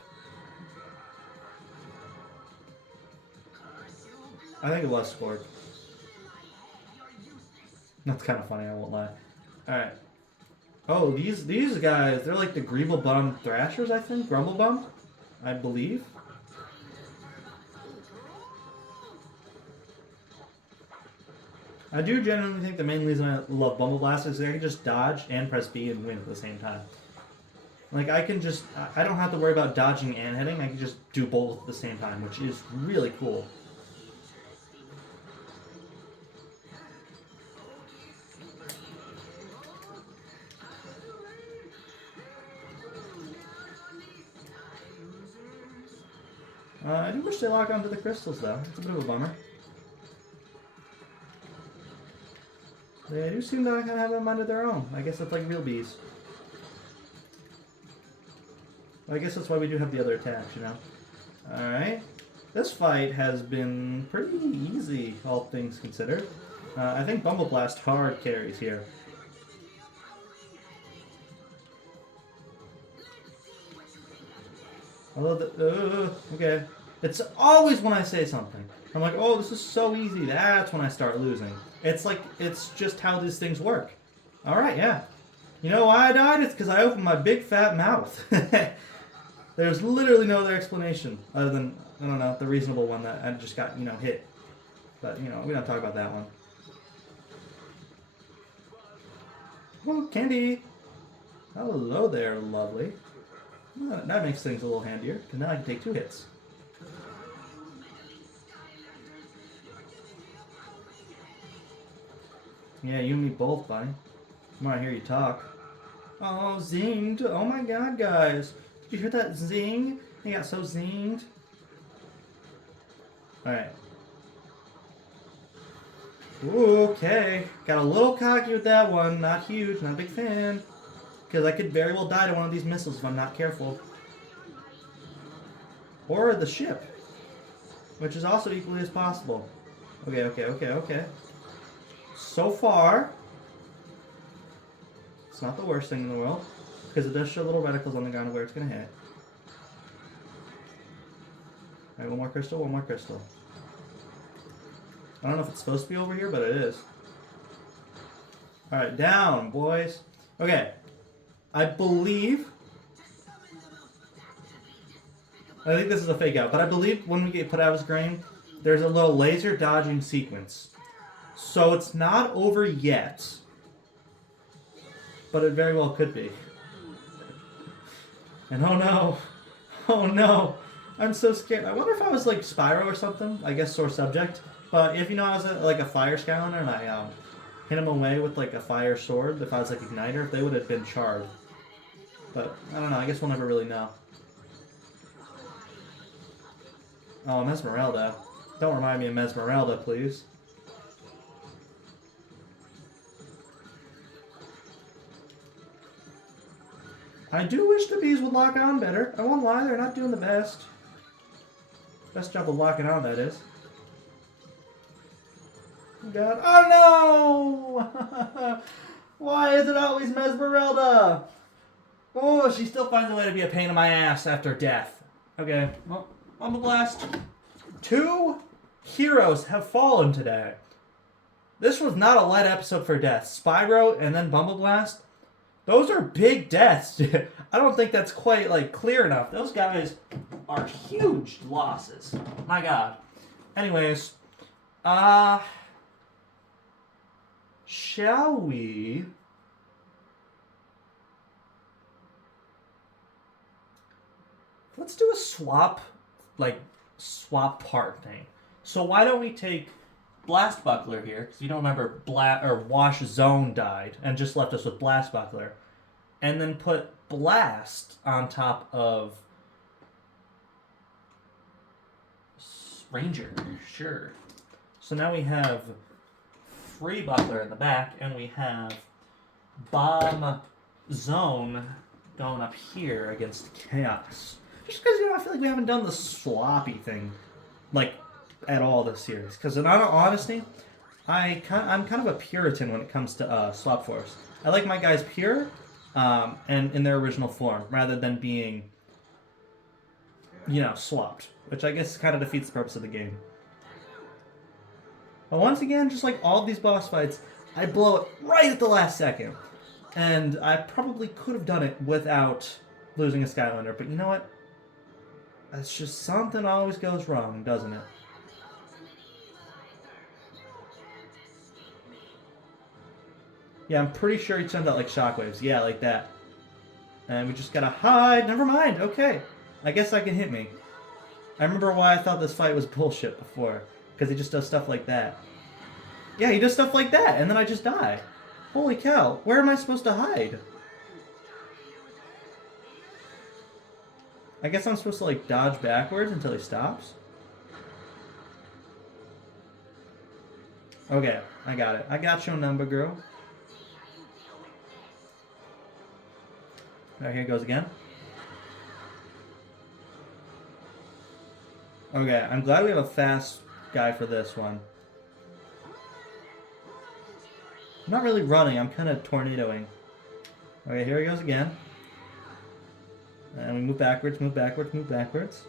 I think it was Scorp. That's kind of funny, I won't lie. Alright. Oh, these guys, they're like the Greeble Thrashers, I think? Grumblebum? I believe. I do genuinely think the main reason I love Bumble Blast is that I can just dodge and press B and win at the same time. Like, I don't have to worry about dodging and hitting, I can just do both at the same time, which is really cool. I do wish they lock onto the crystals, though. It's a bit of a bummer. They do seem to kind of have them under their own. I guess that's like real bees. Well, I guess that's why we do have the other attacks, you know? Alright. This fight has been pretty easy, all things considered. I think Bumble Blast hard carries here. Although, okay. It's always when I say something. I'm like, oh, this is so easy. That's when I start losing. It's like, it's just how these things work. Alright, yeah. You know why I died? It's because I opened my big fat mouth. There's literally no other explanation other than, I don't know, the reasonable one that I just got, hit. But, we don't talk about that one. Oh, Candy! Hello there, lovely. Well, that makes things a little handier, because now I can take 2 hits. Yeah, you and me both, buddy. I want to hear you talk. Oh, zinged. Oh my god, guys. Did you hear that zing? They got so zinged. Alright. Okay. Got a little cocky with that one. Not huge. Not a big fan. Because I could very well die to one of these missiles if I'm not careful. Or the ship. Which is also equally as possible. Okay. So far, it's not the worst thing in the world, because it does show little reticles on the ground where it's going to hit. Alright, one more crystal. I don't know if it's supposed to be over here, but it is. Alright, down, boys. Okay, I think this is a fake out, but I believe when we get put out as grain, there's a little laser dodging sequence. So it's not over yet. but it very well could be. And oh no, I'm so scared. I wonder if I was like Spyro or something. I guess sore subject. But if you know I was like a fire Skylander and I hit him away with like a fire sword, if I was like Igniter, they would have been charred. But I don't know. I guess we'll never really know. Oh, Mesmeralda. Don't remind me of Mesmeralda, please. I do wish the bees would lock on better. I won't lie, they're not doing the best. Best job of locking on, that is. God. Oh no! Why is it always Mesmeralda? Oh, she still finds a way to be a pain in my ass after death. Okay, well, on the blast. 2 heroes have fallen today. This was not a light episode for death. Spyro and then Bumbleblast. Those are big deaths. I don't think that's quite like clear enough. Those guys are huge losses. My God. Anyways, shall we? Let's do a swap part thing. So why don't we take Blast Buckler here, because you don't remember Wash Zone died and just left us with Blast Buckler, and then put Blast on top of Ranger. Sure. So now we have Free Buckler in the back, and we have Bomb Zone going up here against Chaos. Just because, I feel like we haven't done the sloppy thing, like, at all this series. Because in all honesty, I'm kind of a Puritan when it comes to Swap Force. I like my guys pure and in their original form, rather than being, swapped. Which I guess kind of defeats the purpose of the game. But once again, just like all of these boss fights, I blow it right at the last second. And I probably could have done it without losing a Skylander, but you know what? That's just something always goes wrong, doesn't it? Yeah, I'm pretty sure he sends out like shockwaves. Yeah, like that. And we just gotta hide. Never mind. Okay. I guess that can hit me. I remember why I thought this fight was bullshit before. Because he just does stuff like that. Yeah, he does stuff like that, and then I just die. Holy cow. Where am I supposed to hide? I guess I'm supposed to, like, dodge backwards until he stops? Okay, I got it. I got your number, girl. Alright, here it goes again. Okay, I'm glad we have a fast guy for this one. I'm not really running, I'm kind of tornadoing. Okay, here he goes again. And we move backwards, move backwards, move backwards.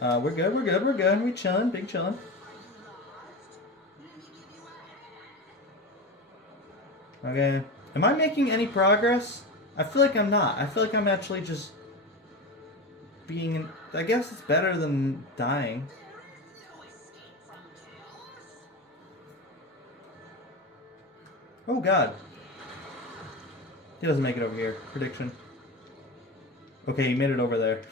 We're good, we're good, we're good. We chilling, big chilling. Okay. Am I making any progress? I feel like I'm not. I feel like I'm actually just being... I guess it's better than dying. Oh god. He doesn't make it over here. Prediction. Okay, he made it over there.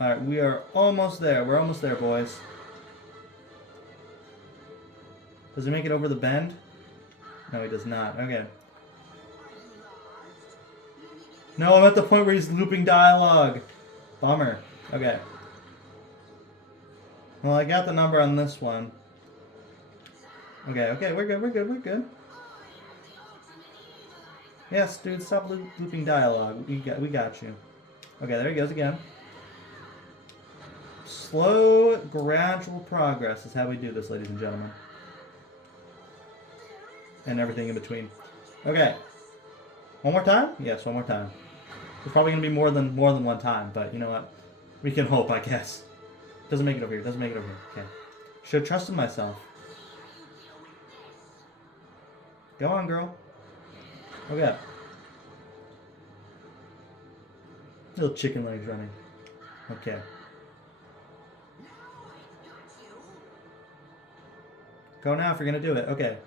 Alright, we are almost there. We're almost there, boys. Does he make it over the bend? No, he does not. Okay. No, I'm at the point where he's looping dialogue. Bummer. Okay. Well, I got the number on this one. Okay, okay, we're good, we're good, we're good. Yes, dude, stop looping dialogue. We got you. Okay, there he goes again. Slow, gradual progress is how we do this, ladies and gentlemen. And everything in between. Okay. One more time? Yes, one more time. It's probably gonna be more than one time, but you know what? We can hope, I guess. Doesn't make it over here. Doesn't make it over here. Okay. Should have trusted myself. Go on, girl. Okay. Little chicken legs running. Okay. Go now if you're gonna do it. Okay.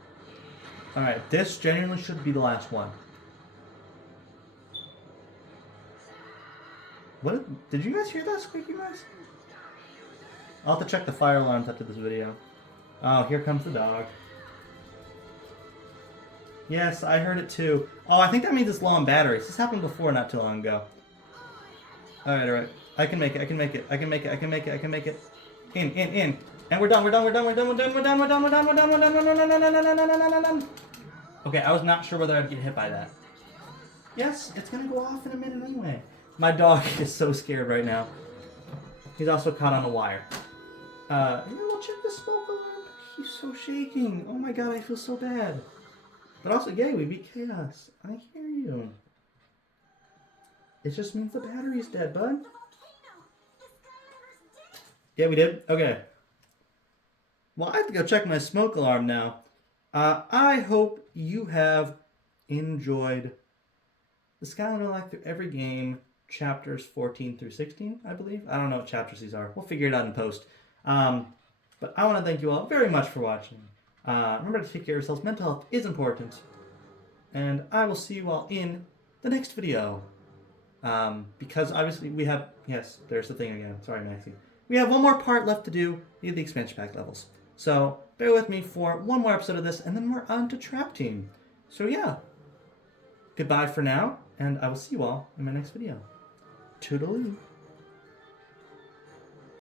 Alright, this genuinely should be the last one. What? Did you guys hear that squeaky noise? I'll have to check the fire alarms after this video. Oh, here comes the dog. Yes, I heard it too. Oh, I think that means it's low on batteries. This happened before not too long ago. Alright, alright. I can make it, I can make it, I can make it, I can make it, I can make it. In. And we're done, we're done, we're done, we're done, we're done, we're done, we're done, we're done, we're done, we're done, we're done. Okay, I was not sure whether I'd get hit by that. Yes, it's gonna go off in a minute anyway. My dog is so scared right now. He's also caught on a wire. Yeah, we'll check the smoke alarm. He's so shaking. Oh my god, I feel so bad. But also, yay, we beat chaos. I hear you. It just means the battery's dead, bud. Yeah, we did? Okay. Well, I have to go check my smoke alarm now. I hope you have enjoyed the Skylander Locke through every game, chapters 14 through 16, I believe. I don't know what chapters these are. We'll figure it out in post. But I want to thank you all very much for watching. Remember to take care of yourselves. Mental health is important. And I will see you all in the next video. Because obviously we have... Yes, there's the thing again. Sorry, Maxie. We have one more part left to do. We have the expansion pack levels. So bear with me for one more episode of this, and then we're on to Trap Team. So yeah. Goodbye for now, and I will see you all in my next video. Toodaloo.